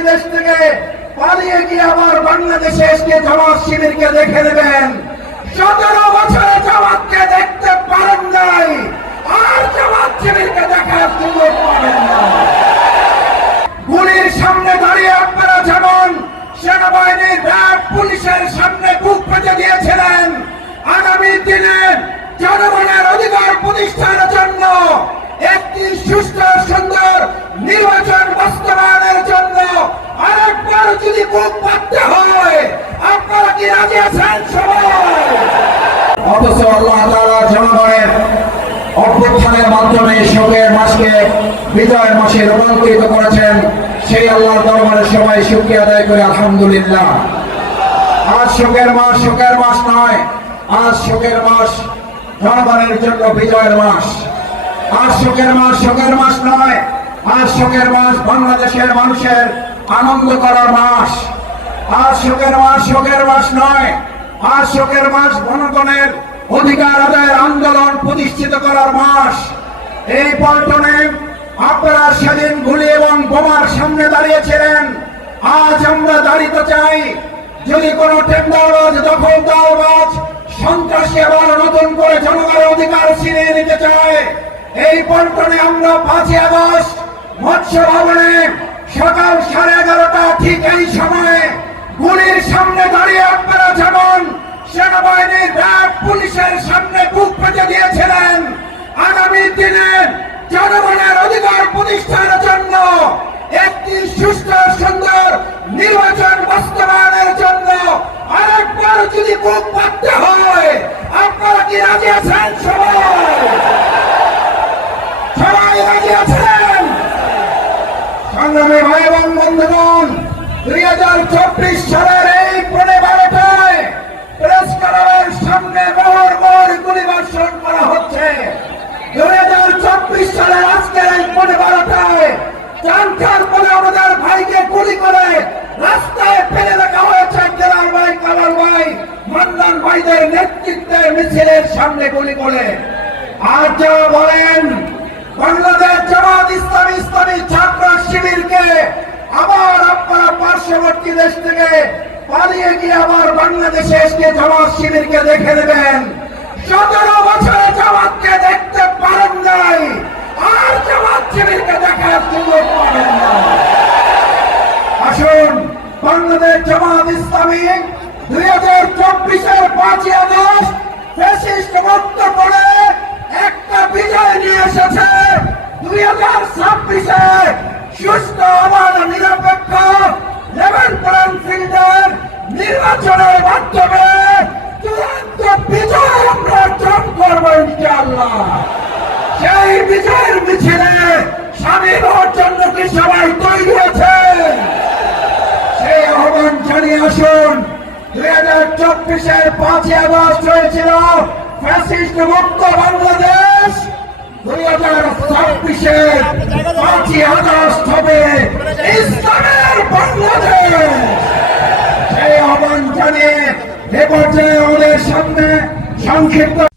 পার্শ্ববর্তী দেশ থেকে পালিয়ে গিয়ে আবার বাংলাদেশে এসে জামাত শিবিরকে দেখে নেবেন। সতেরো বছরে জামাতকে দেখতে পারেন নাই, আর জামাত শিবিরকে দেখার সুযোগ পাবেন না। গুলির সামনে দাঁড়িয়ে আপনারা যেমন সেনাবাহিনীর র্যাব পুলিশের সামনে বুক পেতে দিয়েছিলেন। আগামী দিনে জনগণের অধিকার প্রতিষ্ঠানের জন্য একটি সুস্থ, সুন্দর নির্বাচন বাস্তবায়নের জন্য আরেকবার যদি বুক পাততে হয়, আপনারা কি রাজি আছেন অথচ আল্লাহ জনগণের অভ্যুত্থানের মাধ্যমে শোকের মাসকে বিজয়ের মাসে রূপান্তরিত করেছেন, সেই আল্লাহর দরবারে সবাই শুকরিয়া আদায় করে, আলহামদুলিল্লাহ। আজ শোকের মাস শোকের মাস নয়, আজ শোকের মাস, জনগণের জন্য বিজয়ের মাস। আজ শোকের মাস শোকের মাস নয়, আজ শোকের মাস বাংলাদেশের মানুষের আনন্দ করার মাস। আজ শোকের মাস শোকের মাস নয়। আজ শোকের মাস জনগণের অধিকার আদায়ের আন্দোলন প্রতিষ্ঠিত করার মাস। এই পল্টনে আপনারা সেদিন গুলি এবং বোমার সামনে দাঁড়িয়েছিলেন। আজ আমরা দাঁড়িতে চাই, যদি কোনো টেন্ডারবাজ দখলদারবাজ সন্ত্রাসী আবার নতুন করে জনগণের অধিকার ছিনিয়ে নিতে চায়, এই পল্টনে আমরা পাঁচই আগস্ট মৎস্য ভবনে সাড়ে এগারোটা ঠিক এই সময়ে গুলির সামনে দাঁড়িয়ে আপনারা যেমন সেনাবাহিনীর সংগ্রামী ভাই এবং বন্ধুগণ, দুই হাজার চব্বিশ সালের এই পনেরো বারোটায় প্রেস ক্লাবের সামনে মোহর মোহর গুলি বর্ষণ করা হচ্ছে। দুই হাজার চব্বিশ সালের আজকের এই পনেরো বারোটায় চানখার বলে আমাদের ভাইকে গুলি করে রাস্তায় ফেলে রাখা হয়েছে জেলার ভাই কালার ভাই মন্দান ভাইদের নেতৃত্বে মিছিলের সামনে গুলি করে। আর যারা বলেন পালিয়ে গিয়ে আবার বাংলাদেশে এসে জামাত শিবিরকে দেখে নেবেন। সতেরো বছরে জামাতকে দেখতে পারেন নাই। আর জামাত শিবিরকে দেখার সুযোগ পাবেন আসুন, বাংলাদেশ জামাত ইসলামী দুই হাজার চব্বিশের পাঁচই আগস্ট ফেসিস্ট মুক্ত করে একটা বিজয় নিয়ে এসেছে। দুই হাজার ছাব্বিশে চব্বিশের পাঁচই আগস্ট হয়েছিল ফ্যাসিস্ট মুক্ত বাংলাদেশ। দুই হাজার ছাব্বিশের পাঁচই আগস্ট হবে ইসলামের বাংলাদেশ। সেই আহ্বান জানিয়ে এ পর্যায়ে আমাদের সামনে সংক্ষিপ্ত